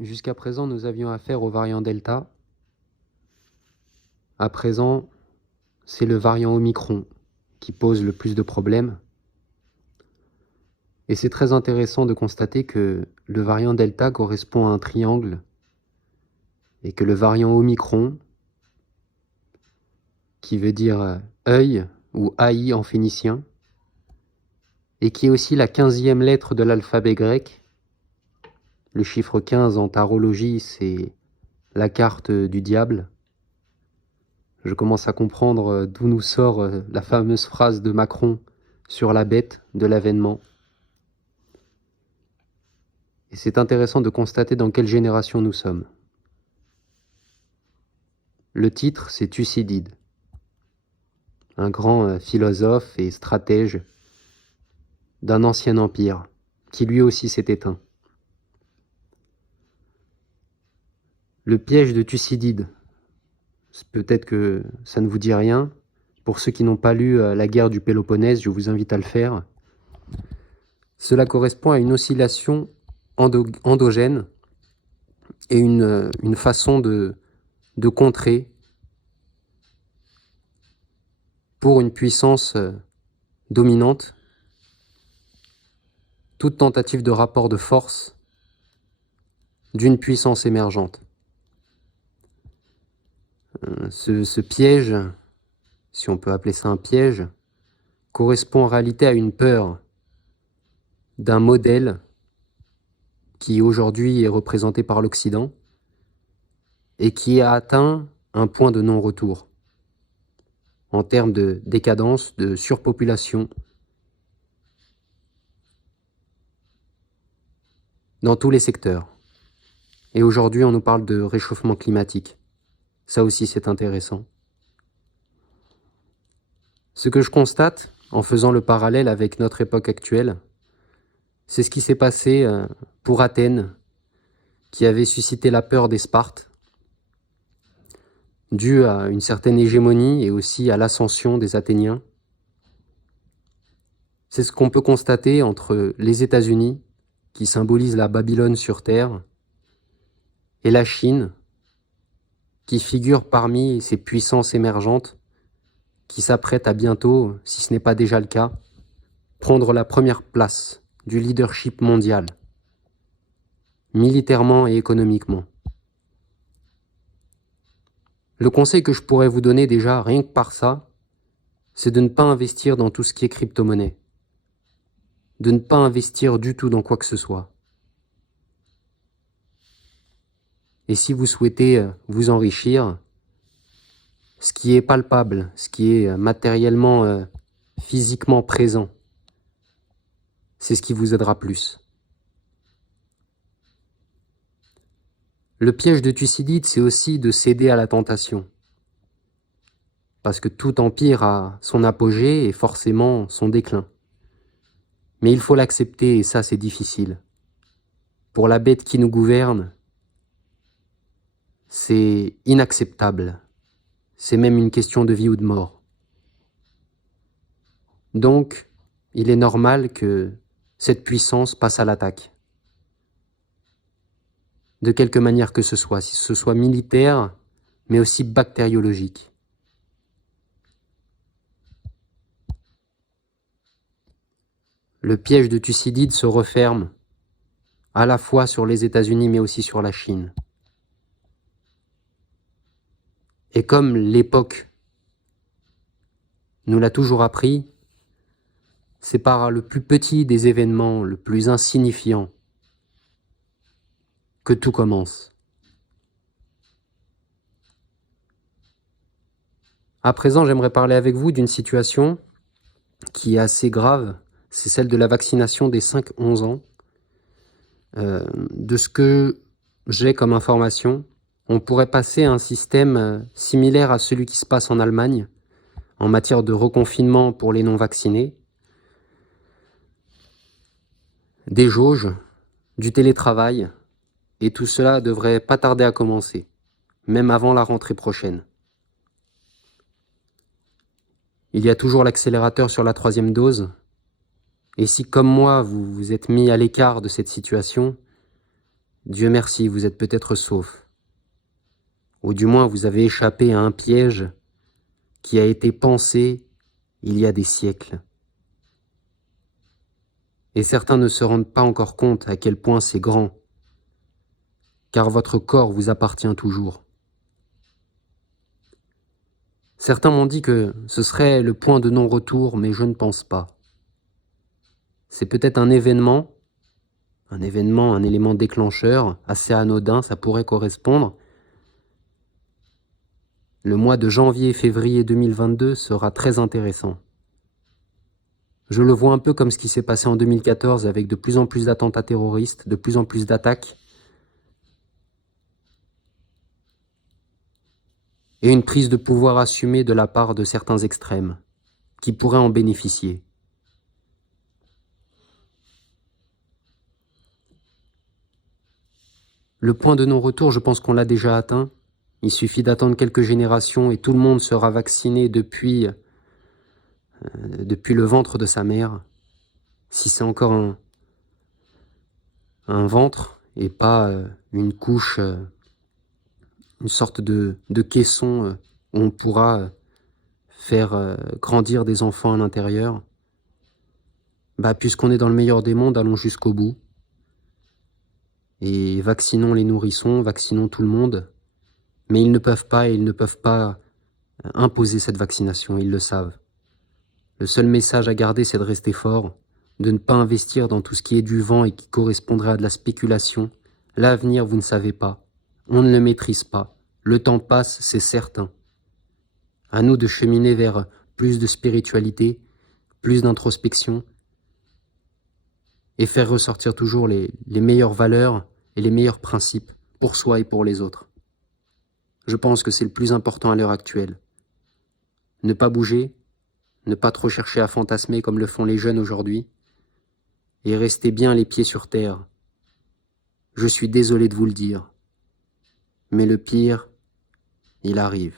Jusqu'à présent, nous avions affaire au variant Delta. À présent, c'est le variant Omicron qui pose le plus de problèmes. Et c'est très intéressant de constater que le variant Delta correspond à un triangle et que le variant Omicron, qui veut dire œil ou AI en phénicien, et qui est aussi la 15e lettre de l'alphabet grec. Le chiffre 15 en tarologie, c'est la carte du diable. Je commence à comprendre d'où nous sort la fameuse phrase de Macron sur la bête de l'avènement. Et c'est intéressant de constater dans quelle génération nous sommes. Le titre, c'est Thucydide, un grand philosophe et stratège d'un ancien empire, qui lui aussi s'est éteint. Le piège de Thucydide, peut-être que ça ne vous dit rien. Pour ceux qui n'ont pas lu la guerre du Péloponnèse, je vous invite à le faire. Cela correspond à une oscillation endogène et une façon de contrer pour une puissance dominante toute tentative de rapport de force d'une puissance émergente. Ce piège, si on peut appeler ça un piège, correspond en réalité à une peur d'un modèle qui aujourd'hui est représenté par l'Occident et qui a atteint un point de non-retour en termes de décadence, de surpopulation, dans tous les secteurs. Et aujourd'hui, on nous parle de réchauffement climatique. Ça aussi, c'est intéressant. Ce que je constate, en faisant le parallèle avec notre époque actuelle, c'est ce qui s'est passé pour Athènes, qui avait suscité la peur des Spartes, due à une certaine hégémonie et aussi à l'ascension des Athéniens. C'est ce qu'on peut constater entre les États-Unis, qui symbolisent la Babylone sur Terre, et la Chine, qui figure parmi ces puissances émergentes qui s'apprêtent à bientôt, si ce n'est pas déjà le cas, prendre la première place du leadership mondial, militairement et économiquement. Le conseil que je pourrais vous donner déjà, rien que par ça, c'est de ne pas investir dans tout ce qui est crypto-monnaie, de ne pas investir du tout dans quoi que ce soit. Et si vous souhaitez vous enrichir, ce qui est palpable, ce qui est matériellement, physiquement présent, c'est ce qui vous aidera plus. Le piège de Thucydide, c'est aussi de céder à la tentation. Parce que tout empire a son apogée et forcément son déclin. Mais il faut l'accepter et ça, c'est difficile. Pour la bête qui nous gouverne, c'est inacceptable. C'est même une question de vie ou de mort. Donc, il est normal que cette puissance passe à l'attaque. De quelque manière que ce soit, si ce soit militaire, mais aussi bactériologique. Le piège de Thucydide se referme à la fois sur les États-Unis, mais aussi sur la Chine. Et comme l'époque nous l'a toujours appris, c'est par le plus petit des événements, le plus insignifiant, que tout commence. À présent, j'aimerais parler avec vous d'une situation qui est assez grave, c'est celle de la vaccination des 5-11 ans. De ce que j'ai comme information, on pourrait passer à un système similaire à celui qui se passe en Allemagne, en matière de reconfinement pour les non-vaccinés, des jauges, du télétravail, et tout cela devrait pas tarder à commencer, même avant la rentrée prochaine. Il y a toujours l'accélérateur sur la 3e dose, et si comme moi vous vous êtes mis à l'écart de cette situation, Dieu merci, vous êtes peut-être sauf. Ou du moins vous avez échappé à un piège qui a été pensé il y a des siècles. Et certains ne se rendent pas encore compte à quel point c'est grand, car votre corps vous appartient toujours. Certains m'ont dit que ce serait le point de non-retour, mais je ne pense pas. C'est peut-être un événement, un élément déclencheur, assez anodin, ça pourrait correspondre. Le mois de janvier-février 2022 sera très intéressant. Je le vois un peu comme ce qui s'est passé en 2014 avec de plus en plus d'attentats terroristes, de plus en plus d'attaques, et une prise de pouvoir assumée de la part de certains extrêmes, qui pourraient en bénéficier. Le point de non-retour, je pense qu'on l'a déjà atteint. Il suffit d'attendre quelques générations et tout le monde sera vacciné depuis le ventre de sa mère. Si c'est encore un ventre et pas une couche, une sorte de caisson où on pourra faire grandir des enfants à l'intérieur. Puisqu'on est dans le meilleur des mondes, allons jusqu'au bout. Et vaccinons les nourrissons, vaccinons tout le monde. Mais ils ne peuvent pas imposer cette vaccination, ils le savent. Le seul message à garder, c'est de rester fort, de ne pas investir dans tout ce qui est du vent et qui correspondrait à de la spéculation. L'avenir, vous ne savez pas. On ne le maîtrise pas. Le temps passe, c'est certain. À nous de cheminer vers plus de spiritualité, plus d'introspection, et faire ressortir toujours les meilleures valeurs et les meilleurs principes pour soi et pour les autres. Je pense que c'est le plus important à l'heure actuelle. Ne pas bouger, ne pas trop chercher à fantasmer comme le font les jeunes aujourd'hui, et rester bien les pieds sur terre. Je suis désolé de vous le dire, mais le pire, il arrive.